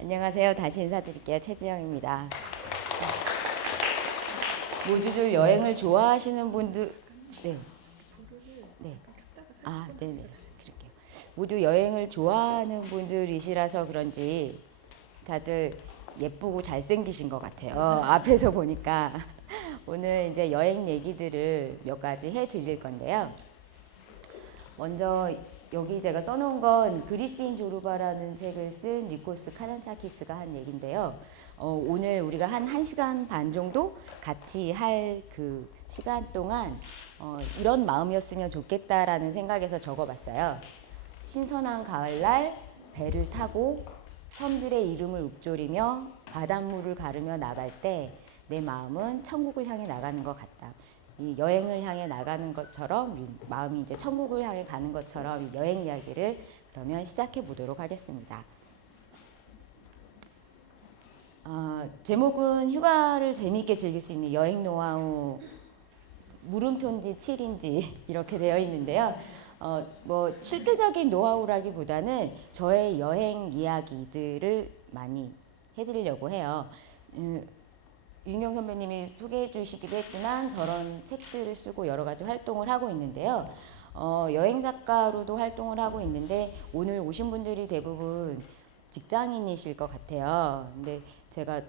안녕하세요. 다시 인사드릴게요. 최지영입니다. 모두들 여행을 좋아하시는 분들, 네, 네, 네네, 그럴게요. 모두 여행을 좋아하는 분들이시라서 그런지 다들 예쁘고 잘생기신 것 같아요. 앞에서 보니까 오늘 이제 여행 얘기들을 몇 가지 해드릴 건데요. 먼저 여기 제가 써놓은 건 그리스인 조르바라는 책을 쓴 니코스 카난차키스가 한 얘기인데요. 오늘 우리가 한 1시간 반 정도 같이 할 그 시간 동안 이런 마음이었으면 좋겠다라는 생각에서 적어봤어요. 신선한 가을날 배를 타고 섬들의 이름을 읊조리며 바닷물을 가르며 나갈 때 내 마음은 천국을 향해 나가는 것 같다. 이 여행을 향해 나가는 것처럼 마음이 이제 천국을 향해 가는 것처럼 이 여행 이야기를 그러면 시작해 보도록 하겠습니다. 제목은 휴가를 재미있게 즐길 수 있는 여행 노하우 물음표인지 7인지 이렇게 되어 있는데요. 뭐 실질적인 노하우라기보다는 저의 여행 이야기들을 많이 해드리려고 해요. 유인경 선배님이 소개해 주시기도 했지만 저런 책들을 쓰고 여러 가지 활동을 하고 있는데요. 여행 작가로도 활동을 하고 있는데 오늘 오신 분들이 대부분 직장인이실 것 같아요. 근데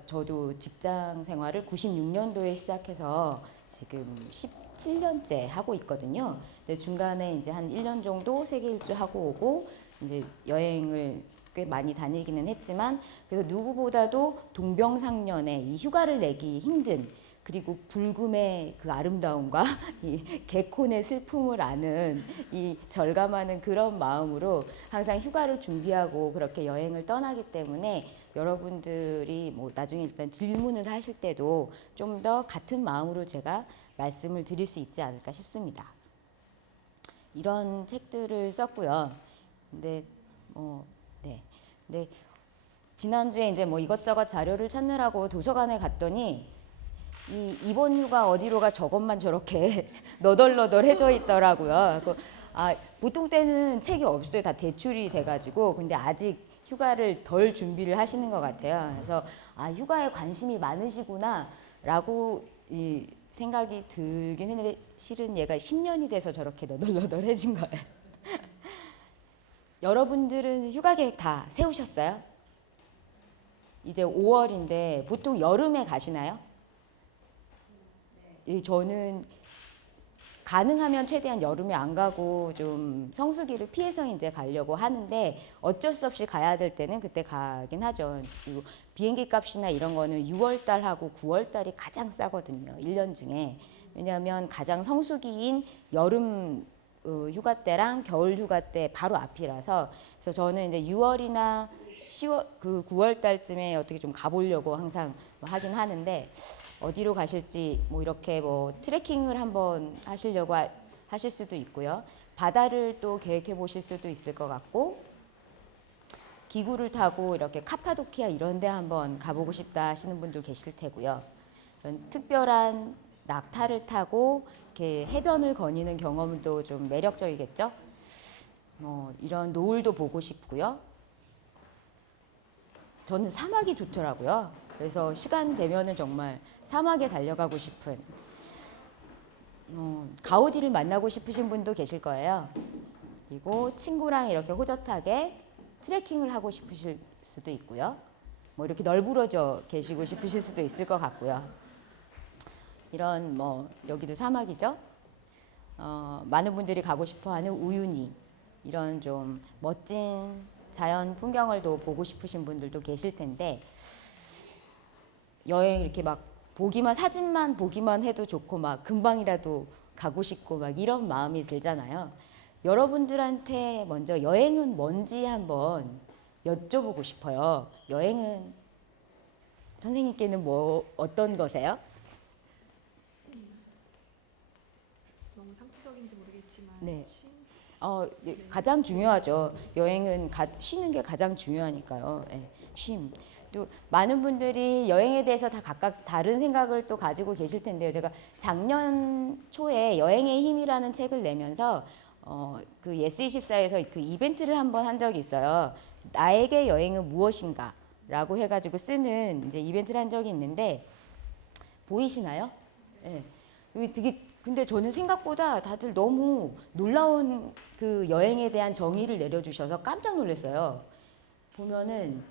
저도 직장 생활을 96년도에 시작해서 지금 17년째 하고 있거든요. 근데 중간에 이제 한 1년 정도 세계 일주 하고 오고 이제 여행을 꽤 많이 다니기는 했지만 그래서 누구보다도 동병상련의 이 휴가를 내기 힘든 그리고 불금의 그 아름다움과 이 개콘의 슬픔을 아는 이 절감하는 그런 마음으로 항상 휴가를 준비하고 그렇게 여행을 떠나기 때문에 여러분들이 뭐 나중에 일단 질문을 하실 때도 좀 더 같은 마음으로 제가 말씀을 드릴 수 있지 않을까 싶습니다. 이런 책들을 썼고요. 근데 네. 지난주에 이제 뭐 이것저것 자료를 찾느라고 도서관에 갔더니 이번 휴가 어디로가 저것만 저렇게 너덜너덜해져 있더라고요. 보통 때는 책이 없어요. 다 대출이 돼가지고. 근데 아직 휴가를 덜 준비를 하시는 것 같아요. 그래서 휴가에 관심이 많으시구나라고 생각이 들긴 했는데 실은 얘가 10년이 돼서 저렇게 너덜너덜해진 거예요. 여러분들은 휴가 계획 다 세우셨어요? 이제 5월인데 보통 여름에 가시나요? 저는 가능하면 최대한 여름에 안 가고 좀 성수기를 피해서 이제 가려고 하는데 어쩔 수 없이 가야 될 때는 그때 가긴 하죠. 그리고 비행기 값이나 이런 거는 6월 달하고 9월 달이 가장 싸거든요. 1년 중에. 왜냐하면 가장 성수기인 여름 휴가 때랑 겨울 휴가 때 바로 앞이라서 그래서 저는 이제 6월이나 10월 9월 달쯤에 어떻게 좀 가보려고 항상 하긴 하는데 어디로 가실지 뭐 이렇게 뭐 트레킹을 한번 하시려고 하실 수도 있고요. 바다를 또 계획해 보실 수도 있을 것 같고 기구를 타고 이렇게 카파도키아 이런 데 한번 가보고 싶다 하시는 분들 계실 테고요. 이런 특별한 낙타를 타고 이렇게 해변을 거니는 경험도 좀 매력적이겠죠. 이런 노을도 보고 싶고요. 저는 사막이 좋더라고요. 그래서 시간 되면은 정말 사막에 달려가고 싶은 가우디를 만나고 싶으신 분도 계실 거예요. 그리고 친구랑 이렇게 호젓하게 트레킹을 하고 싶으실 수도 있고요. 뭐 이렇게 널브러져 계시고 싶으실 수도 있을 것 같고요. 이런 여기도 사막이죠. 많은 분들이 가고 싶어하는 우유니 이런 좀 멋진 자연 풍경을 또 보고 싶으신 분들도 계실 텐데 여행 이렇게 막 사진만 보기만 해도 좋고 막 금방이라도 가고 싶고 막 이런 마음이 들잖아요. 여러분들한테 먼저 여행은 뭔지 한번 여쭤보고 싶어요. 여행은 선생님께는 어떤 거세요? 너무 상투적인지 모르겠지만 네. 가장 중요하죠. 여행은 쉬는 게 가장 중요하니까요. 네, 쉼. 또 많은 분들이 여행에 대해서 다 각각 다른 생각을 또 가지고 계실 텐데요. 제가 작년 초에 여행의 힘이라는 책을 내면서 그 예스24에서 그 이벤트를 한번 한 적이 있어요. 나에게 여행은 무엇인가? 라고 해가지고 쓰는 이제 이벤트를 한 적이 있는데 보이시나요? 예. 여기 되게 근데 저는 생각보다 다들 너무 놀라운 그 여행에 대한 정의를 내려주셔서 깜짝 놀랐어요. 보면은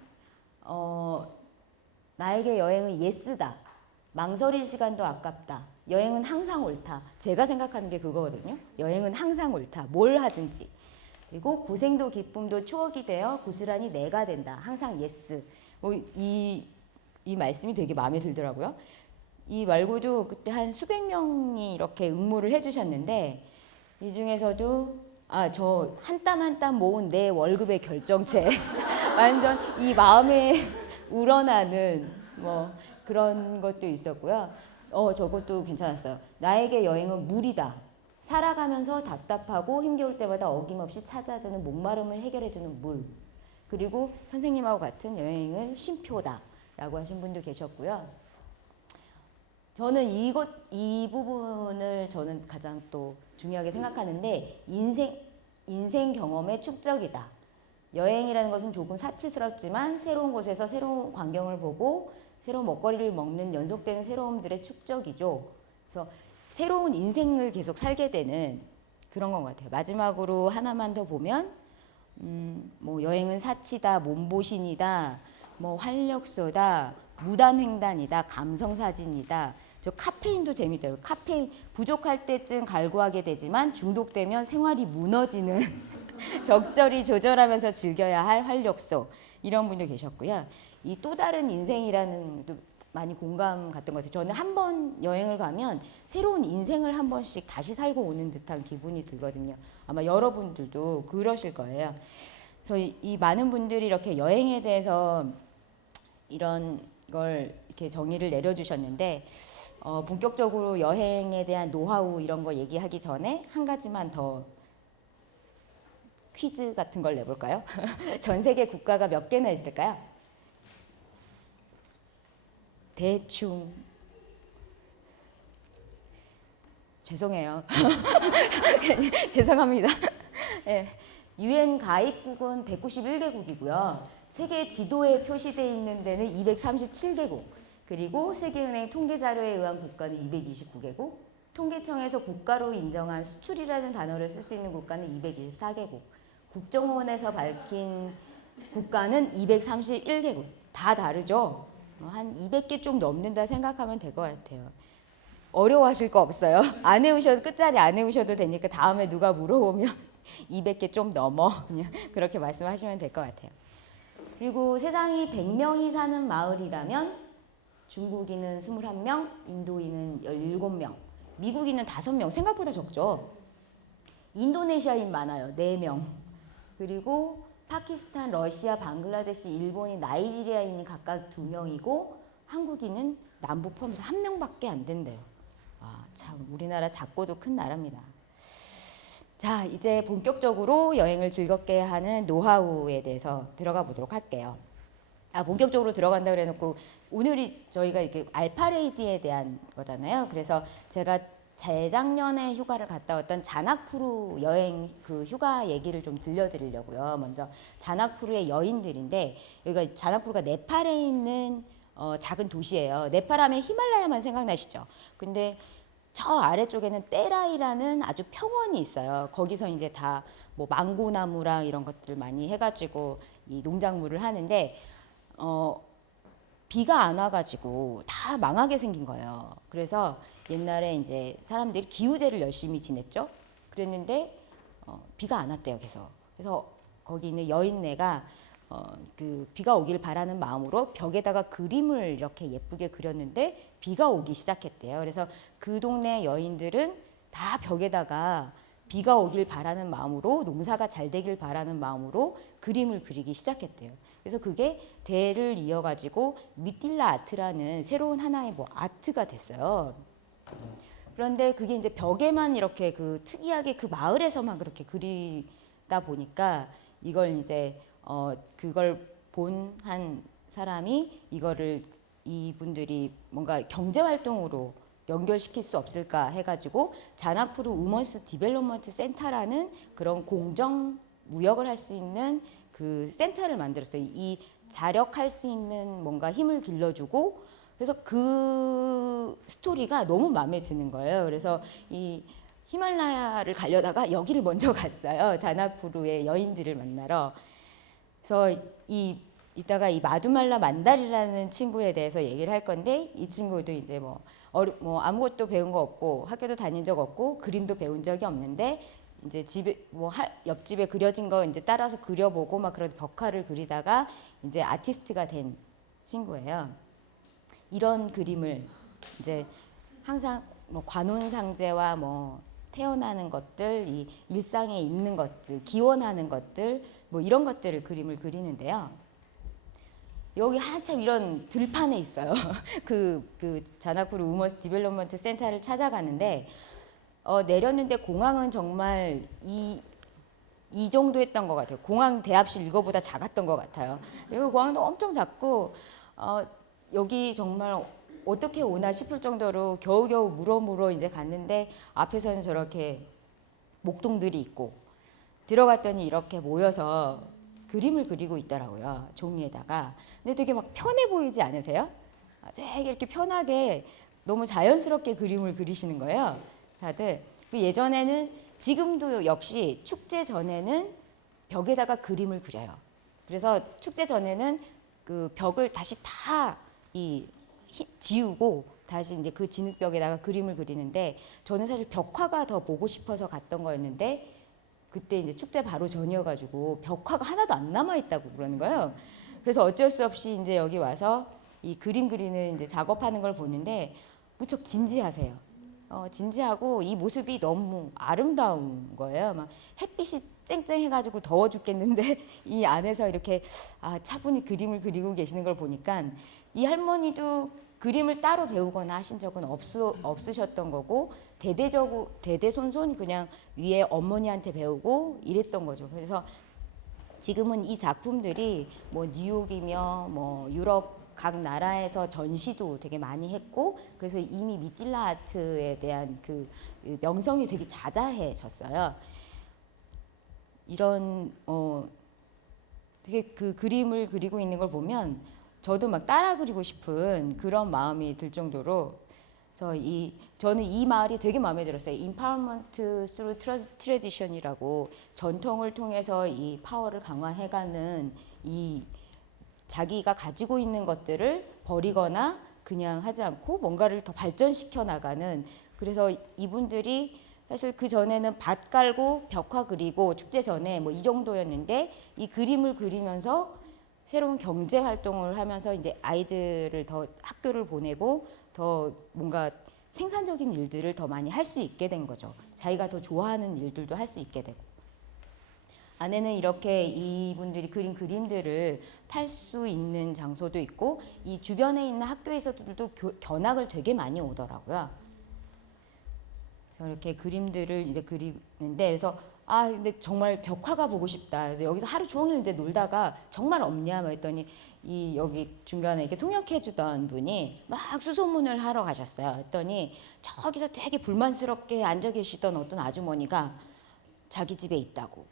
나에게 여행은 예스다. 망설일 시간도 아깝다. 여행은 항상 옳다. 제가 생각하는 게 그거거든요. 여행은 항상 옳다. 뭘 하든지. 그리고 고생도 기쁨도 추억이 되어 고스란히 내가 된다. 항상 예스. 이 말씀이 되게 마음에 들더라고요. 이 말고도 그때 한 수백 명이 이렇게 응모를 해주셨는데 이 중에서도 저 한 땀 한 땀 모은 내 월급의 결정체 완전 이 마음에 우러나는 뭐 그런 것도 있었고요. 저것도 괜찮았어요. 나에게 여행은 물이다. 살아가면서 답답하고 힘겨울 때마다 어김없이 찾아드는 목마름을 해결해주는 물. 그리고 선생님하고 같은 여행은 쉼표다 라고 하신 분도 계셨고요. 저는 이 부분을 저는 가장 또 중요하게 생각하는데 인생 경험의 축적이다. 여행이라는 것은 조금 사치스럽지만 새로운 곳에서 새로운 광경을 보고 새로운 먹거리를 먹는 연속되는 새로움들의 축적이죠. 그래서 새로운 인생을 계속 살게 되는 그런 것 같아요. 마지막으로 하나만 더 보면 뭐 여행은 사치다, 몸보신이다, 뭐 활력소다, 무단횡단이다, 감성사진이다. 저 카페인도 재밌대요. 카페인 부족할 때쯤 갈구하게 되지만 중독되면 생활이 무너지는 적절히 조절하면서 즐겨야 할 활력소. 이런 분도 계셨고요. 이 또 다른 인생이라는 것도 많이 공감 갔던 것 같아요. 저는 한 번 여행을 가면 새로운 인생을 한 번씩 다시 살고 오는 듯한 기분이 들거든요. 아마 여러분들도 그러실 거예요. 그래서 이 많은 분들이 이렇게 여행에 대해서 이런 걸 이렇게 정의를 내려주셨는데 본격적으로 여행에 대한 노하우 이런 거 얘기하기 전에 한 가지만 더 퀴즈 같은 걸 내볼까요? 전 세계 국가가 몇 개나 있을까요? 대충 죄송해요. 죄송합니다. 네. UN 가입국은 191개국이고요. 세계 지도에 표시되어 있는 데는 237개국. 그리고 세계은행 통계자료에 의한 국가는 229개국. 통계청에서 국가로 인정한 수출이라는 단어를 쓸 수 있는 국가는 224개국. 국정원에서 밝힌 국가는 231개국. 다 다르죠? 한 200개 좀 넘는다 생각하면 될 것 같아요. 어려워하실 거 없어요. 안 외우셔도 끝자리 안 외우셔도 되니까 다음에 누가 물어보면 200개 좀 넘어 그냥 그렇게 말씀하시면 될 것 같아요. 그리고 세상이 100명이 사는 마을이라면 중국인은 21명, 인도인은 17명, 미국인은 5명. 생각보다 적죠. 인도네시아인 많아요. 4명. 그리고 파키스탄, 러시아, 방글라데시, 일본인, 나이지리아인이 각각 2명이고 한국인은 남부 포함해서 1명밖에 안 된대요. 참 우리나라 작고도 큰 나라입니다. 자, 이제 본격적으로 여행을 즐겁게 하는 노하우에 대해서 들어가 보도록 할게요. 본격적으로 들어간다 그래놓고 오늘이 저희가 이렇게 알파레이디에 대한 거잖아요. 그래서 제가 재작년에 휴가를 갔다 왔던 자나푸르 여행 그 휴가 얘기를 좀 들려드리려고요. 먼저 자나푸르의 여인들인데 여기가 자나푸르가 네팔에 있는 작은 도시예요. 네팔 하면 히말라야만 생각나시죠? 근데 저 아래쪽에는 때라이라는 아주 평원이 있어요. 거기서 이제 다 뭐 망고나무랑 이런 것들 많이 해가지고 이 농작물을 하는데 비가 안 와가지고 다 망하게 생긴 거예요. 그래서 옛날에 이제 사람들이 기우제를 열심히 지냈죠. 그랬는데 비가 안 왔대요. 그래서 거기 있는 여인네가 그 비가 오길 바라는 마음으로 벽에다가 그림을 이렇게 예쁘게 그렸는데 비가 오기 시작했대요. 그래서 그 동네 여인들은 다 벽에다가 비가 오길 바라는 마음으로 농사가 잘 되길 바라는 마음으로 그림을 그리기 시작했대요. 그래서 그게 대를 이어가지고 미틸라 아트라는 새로운 하나의 뭐 아트가 됐어요. 그런데 그게 이제 벽에만 이렇게 그 특이하게 그 마을에서만 그렇게 그리다 보니까 이걸 이제 그걸 본 한 사람이 이분들이 뭔가 경제 활동으로 연결시킬 수 없을까 해가지고 자나푸르 우먼스 디벨롭먼트 센터라는 그런 공정 무역을 할 수 있는 그 센터를 만들었어요. 이 자력할 수 있는 뭔가 힘을 길러주고 그래서 그 스토리가 너무 마음에 드는 거예요. 그래서 이 히말라야를 가려다가 여기를 먼저 갔어요. 자나푸르의 여인들을 만나러. 그래서 이따가 이 마두말라 만달이라는 친구에 대해서 얘기를 할 건데 이 친구도 이제 뭐 아무것도 배운 거 없고 학교도 다닌 적 없고 그림도 배운 적이 없는데 이제 집에 옆집에 그려진 거 이제 따라서 그려보고 막 그런 벽화를 그리다가 이제 아티스트가 된 친구예요. 이런 그림을 이제 항상 뭐 관혼상제와 뭐 태어나는 것들, 이 일상에 있는 것들, 기원하는 것들, 뭐 이런 것들을 그림을 그리는데요. 여기 한참 이런 들판에 있어요. 그 자나푸르 우먼스 디벨롭먼트 센터를 찾아가는데 내렸는데 공항은 정말 이 정도 했던 것 같아요. 공항 대합실 이거보다 작았던 것 같아요. 여기 공항도 엄청 작고 여기 정말 어떻게 오나 싶을 정도로 겨우겨우 물어 이제 갔는데 앞에서는 저렇게 목동들이 있고 들어갔더니 이렇게 모여서 그림을 그리고 있더라고요. 종이에다가. 근데 되게 막 편해 보이지 않으세요? 되게 이렇게 편하게 너무 자연스럽게 그림을 그리시는 거예요. 다들. 예전에는 지금도 역시 축제 전에는 벽에다가 그림을 그려요. 그래서 축제 전에는 그 벽을 다시 다 지우고 다시 이제 그 진흙벽에다가 그림을 그리는데 저는 사실 벽화가 더 보고 싶어서 갔던 거였는데 그때 이제 축제 바로 전이어가지고 벽화가 하나도 안 남아 있다고 그러는 거예요. 그래서 어쩔 수 없이 이제 여기 와서 이 그림 그리는 이제 작업하는 걸 보는데 무척 진지하세요. 진지하고 이 모습이 너무 아름다운 거예요. 막 햇빛이 쨍쨍해가지고 더워 죽겠는데 이 안에서 이렇게 차분히 그림을 그리고 계시는 걸 보니까 이 할머니도 그림을 따로 배우거나 하신 적은 없으셨던 거고 대대손손 그냥 위에 어머니한테 배우고 이랬던 거죠. 그래서 지금은 이 작품들이 뭐 뉴욕이며 뭐 유럽 각 나라에서 전시도 되게 많이 했고 그래서 이미 미틸라 아트에 대한 그 명성이 되게 자자해졌어요. 이런 되게 그 그림을 그리고 있는 걸 보면 저도 막 따라 그리고 싶은 그런 마음이 들 정도로 그래서 저는 이 말이 되게 마음에 들었어요. Empowerment through tradition이라고 전통을 통해서 이 파워를 강화해가는 이 자기가 가지고 있는 것들을 버리거나 그냥 하지 않고 뭔가를 더 발전시켜 나가는 그래서 이분들이 사실 그 전에는 밭 깔고 벽화 그리고 축제 전에 뭐 이 정도였는데 이 그림을 그리면서 새로운 경제 활동을 하면서 이제 아이들을 더 학교를 보내고 더 뭔가 생산적인 일들을 더 많이 할 수 있게 된 거죠. 자기가 더 좋아하는 일들도 할 수 있게 되고. 안에는 이렇게 이분들이 그린 그림들을 팔 수 있는 장소도 있고 이 주변에 있는 학교에서도 견학을 되게 많이 오더라고요. 그래서 이렇게 그림들을 이제 그리는데 그래서 근데 정말 벽화가 보고 싶다. 그래서 여기서 하루 종일 이제 놀다가 정말 없냐 뭐 했더니 여기 중간에 이렇게 통역해 주던 분이 막 수소문을 하러 가셨어요. 했더니 저기서 되게 불만스럽게 앉아 계시던 어떤 아주머니가 자기 집에 있다고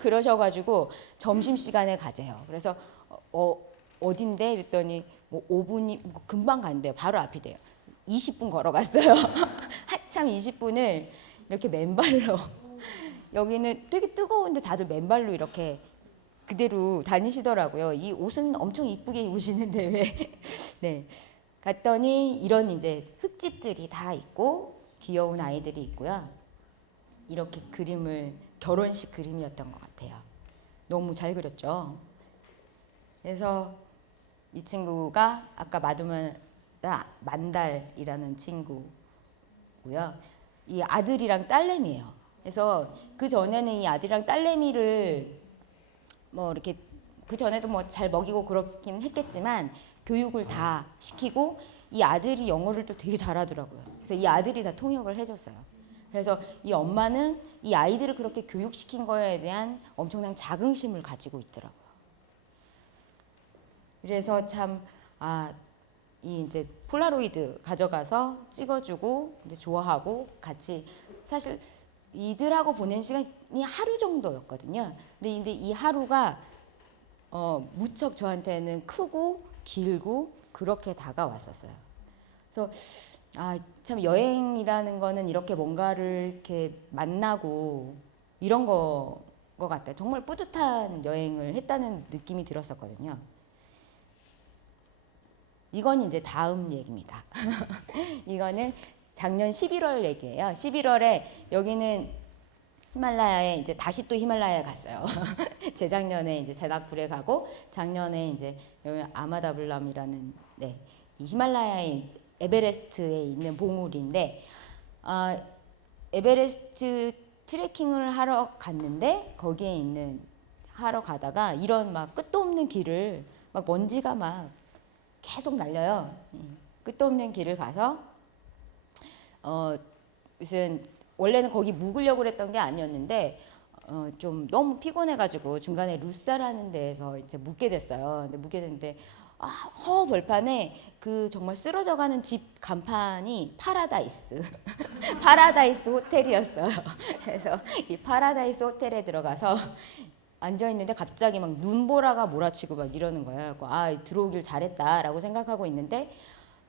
그러셔가지고 점심시간에 가재요. 그래서 어딘데? 그랬더니 뭐 5분이 뭐 금방 간대요. 바로 앞이래요. 20분 걸어갔어요. 한참 20분을 이렇게 맨발로 여기는 되게 뜨거운데 다들 맨발로 이렇게 그대로 다니시더라고요. 이 옷은 엄청 이쁘게 입으시는데 왜? 네. 갔더니 이런 이제 흙집들이 다 있고 귀여운 아이들이 있고요. 이렇게 그림을 결혼식 그림이었던 것 같아요. 너무 잘 그렸죠. 그래서 이 친구가 아까 만달이라는 친구고요. 이 아들이랑 딸내미예요. 그래서 그 전에는 이 아들이랑 딸내미를 뭐 이렇게 그 전에도 뭐 잘 먹이고 그렇긴 했겠지만 교육을 다 시키고 이 아들이 영어를 또 되게 잘하더라고요. 그래서 이 아들이 다 통역을 해줬어요. 그래서 이 엄마는 이 아이들을 그렇게 교육시킨 거에 대한 엄청난 자긍심을 가지고 있더라고요. 그래서 참 이 이제 폴라로이드 가져가서 찍어주고 이제 좋아하고 같이 사실 이들하고 보낸 시간이 하루 정도였거든요. 근데 이 하루가 무척 저한테는 크고 길고 그렇게 다가왔었어요. 그래서 참 여행이라는 거는 이렇게 뭔가를 이렇게 만나고 이런 거 같아요. 정말 뿌듯한 여행을 했다는 느낌이 들었었거든요. 이건 이제 다음 얘기입니다. 이거는 작년 11월 얘기예요. 11월에 여기는 히말라야에 이제 다시 또 히말라야에 갔어요. 재작년에 이제 제나풀에 가고 작년에 이제 여기 아마다블람이라는 이 히말라야의 에베레스트에 있는 봉우리인데 에베레스트 트레킹을 하러 갔는데 거기에 있는 하러 가다가 이런 막 끝도 없는 길을 막 먼지가 막 계속 날려요. 끝도 없는 길을 가서 무슨 원래는 거기 묵으려고 그랬던 게 아니었는데 좀 너무 피곤해가지고 중간에 루사라는 데에서 이제 묵게 됐어요. 근데 묵게 됐는데 허 벌판에 그 정말 쓰러져가는 집 간판이 파라다이스 파라다이스 호텔이었어요. 그래서 이 파라다이스 호텔에 들어가서 앉아 있는데 갑자기 막 눈보라가 몰아치고 막 이러는 거예요. 들어오길 잘했다라고 생각하고 있는데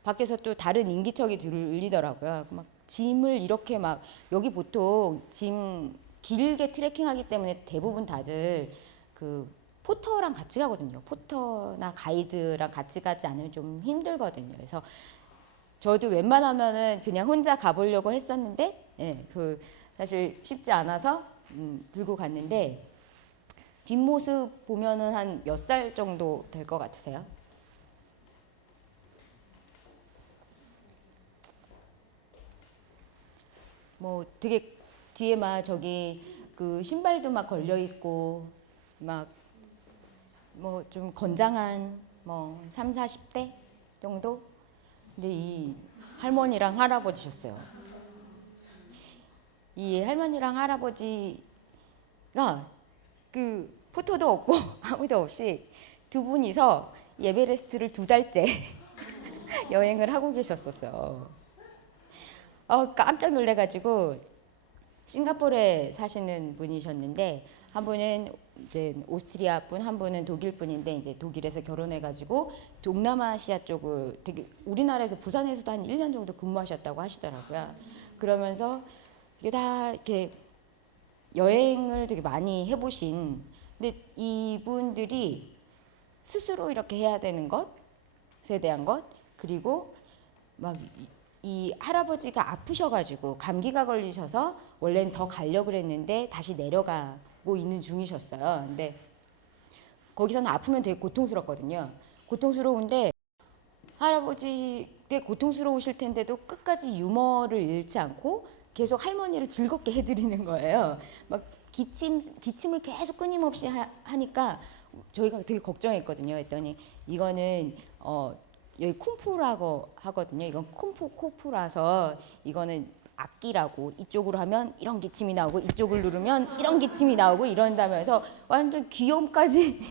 밖에서 또 다른 인기척이 들리더라고요. 막 짐을 이렇게 막 여기 보통 짐 길게 트레킹하기 때문에 대부분 다들 그 포터랑 같이 가거든요. 포터나 가이드랑 같이 가지 않으면 좀 힘들거든요. 그래서 저도 웬만하면은 그냥 혼자 가보려고 했었는데 그 사실 쉽지 않아서 들고 갔는데 뒷모습 보면은 한 몇 살 정도 될 것 같으세요? 뭐 되게 뒤에 막 저기 그 신발도 막 걸려 있고 막 뭐 좀 건장한 뭐 3, 40대 정도? 근데 이 할머니랑 할아버지셨어요. 이 할머니랑 할아버지가 그 포토도 없고 아무도 없이 두 분이서 에베레스트를 2달째 여행을 하고 계셨었어요. 깜짝 놀래가지고 싱가포르에 사시는 분이셨는데 한 분은 이제 오스트리아 분, 한 분은 독일 분인데 이제 독일에서 결혼해가지고 동남아시아 쪽을 되게 우리나라에서 부산에서도 한 1년 정도 근무하셨다고 하시더라고요. 그러면서 이게 다 이렇게 여행을 되게 많이 해보신. 근데 이분들이 스스로 이렇게 해야 되는 것에 대한 것 그리고 막 이 할아버지가 아프셔가지고 감기가 걸리셔서 원래는 더 가려고 그랬는데 다시 내려가고 있는 중이셨어요. 근데 거기서는 아프면 되게 고통스럽거든요. 고통스러운데 할아버지께 고통스러우실 텐데도 끝까지 유머를 잃지 않고 계속 할머니를 즐겁게 해드리는 거예요. 막 기침을 계속 끊임없이 하니까 저희가 되게 걱정했거든요. 했더니 이거는 여기 쿰푸라고 하거든요. 이건 쿰푸 코프라서 이거는 악기라고 이쪽으로 하면 이런 기침이 나오고 이쪽을 누르면 이런 기침이 나오고 이런다면서 완전 귀염까지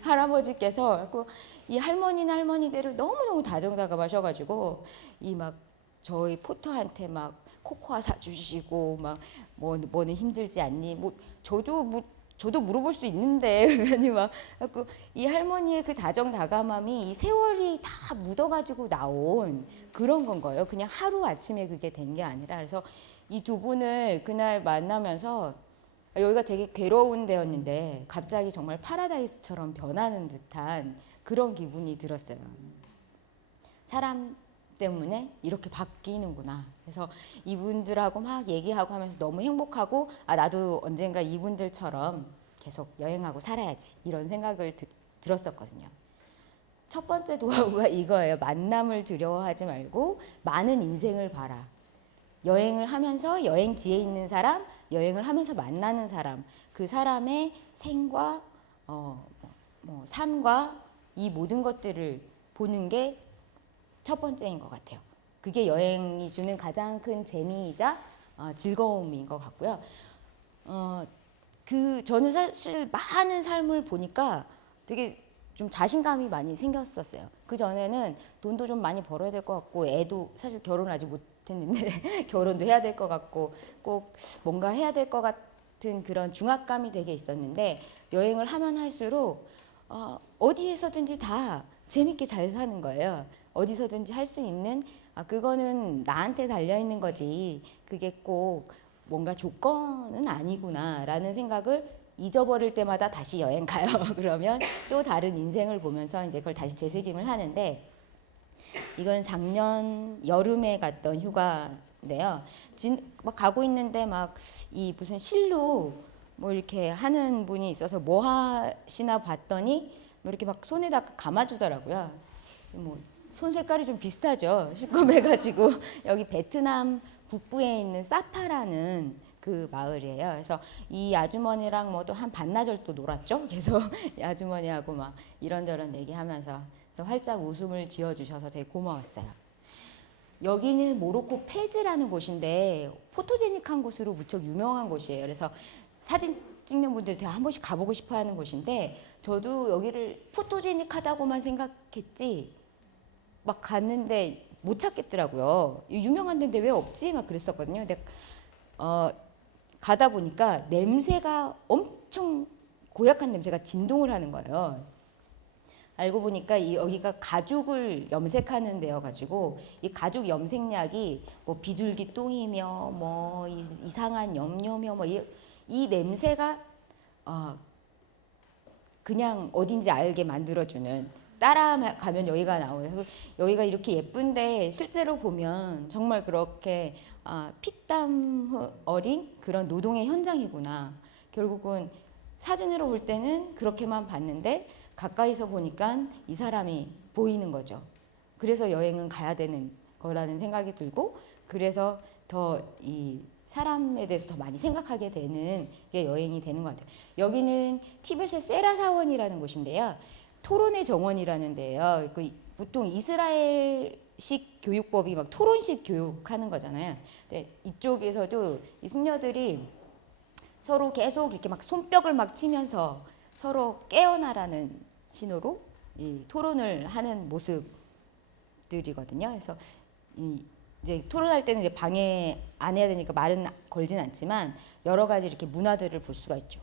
할아버지께서 이 할머니는 할머니대로 너무너무 다정다감하셔가지고 이 막 저희 포터한테 막 코코아 사주시고 막 뭐는 힘들지 않니? 저도 물어볼 수 있는데 괜히 막 이 할머니의 그 다정다감함이 이 세월이 다 묻어가지고 나온 그런 건 거예요. 그냥 하루 아침에 그게 된 게 아니라. 그래서 이 두 분을 그날 만나면서 여기가 되게 괴로운 데였는데 갑자기 정말 파라다이스처럼 변하는 듯한 그런 기분이 들었어요. 사람 때문에 이렇게 바뀌는구나. 그래서 이분들하고 막 얘기하고 하면서 너무 행복하고 나도 언젠가 이분들처럼 계속 여행하고 살아야지 이런 생각을 들었었거든요. 첫 번째 노하우가 이거예요. 만남을 두려워하지 말고 많은 인생을 봐라. 여행을 하면서 여행지에 있는 사람, 여행을 하면서 만나는 사람, 그 사람의 생과 삶과 이 모든 것들을 보는 게 첫 번째인 것 같아요. 그게 여행이 주는 가장 큰 재미이자 즐거움인 것 같고요. 저는 사실 많은 삶을 보니까 되게 좀 자신감이 많이 생겼었어요. 그 전에는 돈도 좀 많이 벌어야 될 것 같고 애도 사실 결혼을 아직 못 못했는데 결혼도 해야 될 것 같고 꼭 뭔가 해야 될 것 같은 그런 중압감이 되게 있었는데 여행을 하면 할수록 어디에서든지 다 재밌게 잘 사는 거예요. 어디서든지 할 수 있는 그거는 나한테 달려 있는 거지. 그게 꼭 뭔가 조건은 아니구나라는 생각을 잊어버릴 때마다 다시 여행 가요. 그러면 또 다른 인생을 보면서 이제 그걸 다시 되새김을 하는데 이건 작년 여름에 갔던 휴가인데요. 막 가고 있는데 막 이 무슨 실로 뭐 이렇게 하는 분이 있어서 뭐 하시나 봤더니 뭐 이렇게 막 손에다 감아주더라고요. 뭐 손 색깔이 좀 비슷하죠. 시꺼매가지고 여기 베트남 북부에 있는 사파라는 그 마을이에요. 그래서 이 아주머니랑 뭐 또 한 반나절 또 놀았죠. 계속 이 아주머니하고 막 이런저런 얘기하면서 그래서 활짝 웃음을 지어주셔서 되게 고마웠어요. 여기는 모로코 페즈라는 곳인데 포토제닉한 곳으로 무척 유명한 곳이에요. 그래서 사진 찍는 분들 다 한 번씩 가보고 싶어하는 곳인데 저도 여기를 포토제닉하다고만 생각했지 막 갔는데 못 찾겠더라고요. 유명한 데인데 왜 없지? 막 그랬었거든요. 근데 가다 보니까 냄새가 엄청 고약한 냄새가 진동을 하는 거예요. 알고 보니까 여기가 가죽을 염색하는 데여가지고 이 가죽 염색약이 뭐 비둘기 똥이며 뭐 이상한 염료며 뭐 이 냄새가 그냥 어딘지 알게 만들어주는 따라가면 여기가 나오요. 여기가 이렇게 예쁜데 실제로 보면 정말 그렇게 피땀 어린 그런 노동의 현장이구나. 결국은 사진으로 볼 때는 그렇게만 봤는데 가까이서 보니까 이 사람이 보이는 거죠. 그래서 여행은 가야 되는 거라는 생각이 들고 그래서 더 이 사람에 대해서 더 많이 생각하게 되는 게 여행이 되는 것 같아요. 여기는 티벳의 세라 사원이라는 곳인데요. 토론의 정원이라는 데예요. 보통 이스라엘식 교육법이 막 토론식 교육하는 거잖아요. 근데 이쪽에서도 이 승려들이 서로 계속 이렇게 막 손뼉을 막 치면서 서로 깨어나라는 신호로 이 토론을 하는 모습들이거든요. 그래서 이제 토론할 때는 이제 방해 안 해야 되니까 말은 걸진 않지만 여러 가지 이렇게 문화들을 볼 수가 있죠.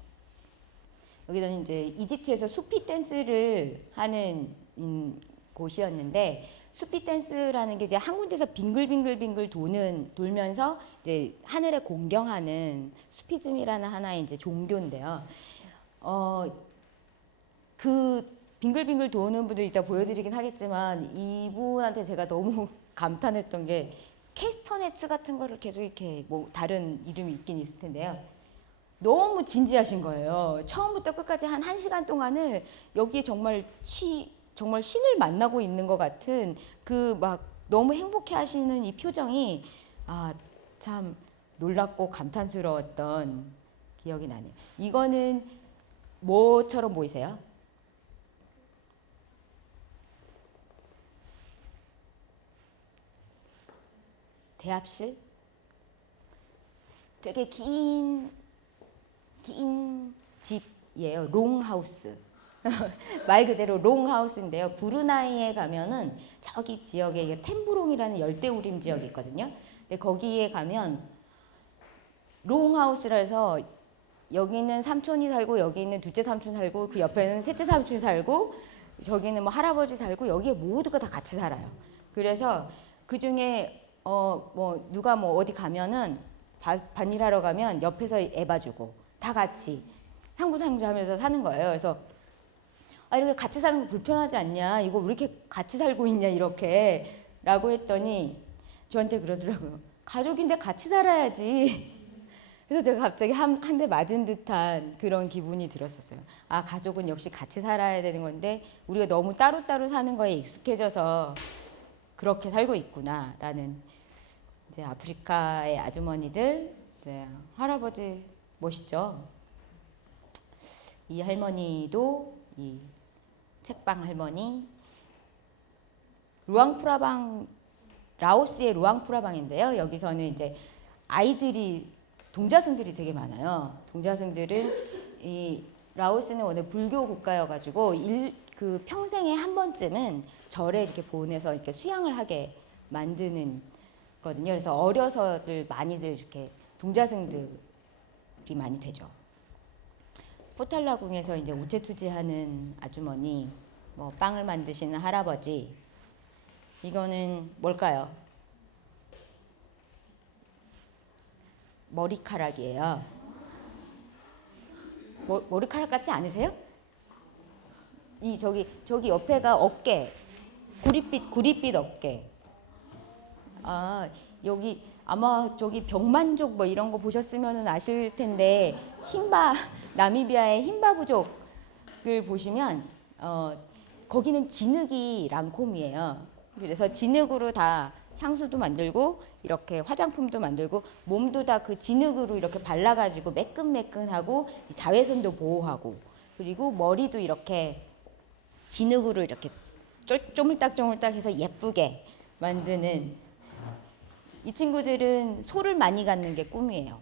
여기는 이제 이집트에서 수피 댄스를 하는 곳이었는데 수피 댄스라는 게 이제 한 군데서 빙글빙글빙글 돌면서 이제 하늘에 공경하는 수피즘이라는 하나의 이제 종교인데요. 그 빙글빙글 도는 분들 이따 보여드리긴 하겠지만 이분한테 제가 너무 감탄했던 게 캐스터네츠 같은 거를 계속 이렇게 뭐 다른 이름이 있긴 있을 텐데요. 너무 진지하신 거예요. 처음부터 끝까지 한 1시간 동안을 여기에 정말 신을 만나고 있는 것 같은 그 막 너무 행복해 하시는 이 표정이 참 놀랍고 감탄스러웠던 기억이 나네요. 이거는 뭐처럼 보이세요? 대합실? 되게 긴 집이에요. 롱하우스. 말 그대로 롱하우스인데요. 브루나이에 가면은 저기 지역에 템부롱이라는 열대우림 지역이 있거든요. 근데 거기에 가면 롱하우스라 해서 여기는 삼촌이 살고 여기 있는 둘째 삼촌 살고 그 옆에는 셋째 삼촌이 살고 저기는 뭐 할아버지 살고 여기에 모두가 다 같이 살아요. 그래서 그 중에 뭐 누가 뭐 어디 가면은 반일하러 가면 옆에서 애 봐주고 다 같이 상부상조하면서 사는 거예요. 그래서 이렇게 같이 사는 거 불편하지 않냐? 이거 왜 이렇게 같이 살고 있냐? 이렇게 라고 했더니 저한테 그러더라고요. 가족인데 같이 살아야지. 그래서 제가 갑자기 한 대 맞은 듯한 그런 기분이 들었었어요. 가족은 역시 같이 살아야 되는 건데 우리가 너무 따로따로 사는 거에 익숙해져서 그렇게 살고 있구나라는 이제 아프리카의 아주머니들, 이제 할아버지 멋있죠. 이 할머니도 이 책방 할머니 루앙프라방 라오스의 루앙프라방인데요. 여기서는 이제 동자승들이 되게 많아요. 동자승들은 이 라오스는 원래 불교 국가여가지고 그 평생에 한 번쯤은 절에 이렇게 보내서 이렇게 수양을 하게 만드는 거든요. 그래서 어려서들 많이들 이렇게 동자승들이 많이 되죠. 포탈라궁에서 이제 우체투지하는 아주머니, 뭐 빵을 만드시는 할아버지, 이거는 뭘까요? 머리카락이에요. 머리카락 같지 않으세요? 이 저기 옆에가 어깨, 구릿빛 어깨. 아, 여기 아마 저기 병만족 뭐 이런 거 보셨으면 아실 텐데 나미비아의 힌바 부족을 보시면 거기는 진흙이 랑콤이에요. 그래서 진흙으로 다 향수도 만들고 이렇게 화장품도 만들고 몸도 다 그 진흙으로 이렇게 발라가지고 매끈매끈하고 자외선도 보호하고 그리고 머리도 이렇게 진흙으로 이렇게 쪼물딱쪼물딱 예쁘게 만드는 이 친구들은 소를 많이 갖는 게 꿈이에요.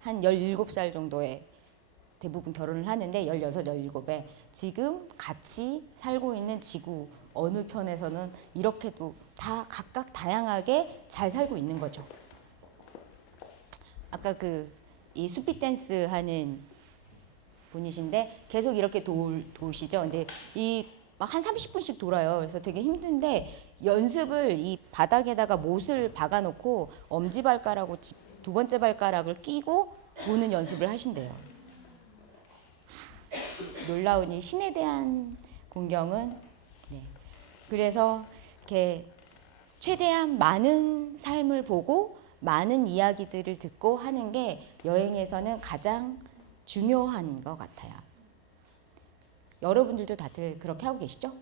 한 17살 정도에 대부분 결혼을 하는데 16, 17에 지금 같이 살고 있는 지구 어느 편에서는 이렇게도 다 각각 다양하게 잘 살고 있는 거죠. 아까 이 수피 댄스 하는 분이신데 계속 이렇게 도시죠. 근데 이 막 한 30분씩 돌아요. 그래서 되게 힘든데 연습을 이 바닥에다가 못을 박아놓고 엄지발가락하고 두 번째 발가락을 끼고 도는 연습을 하신대요. 놀라운 이 신에 대한 공경은 그래서 이렇게 최대한 많은 삶을 보고 많은 이야기들을 듣고 하는 게 여행에서는 가장 중요한 것 같아요. 여러분들도 다들 그렇게 하고 계시죠?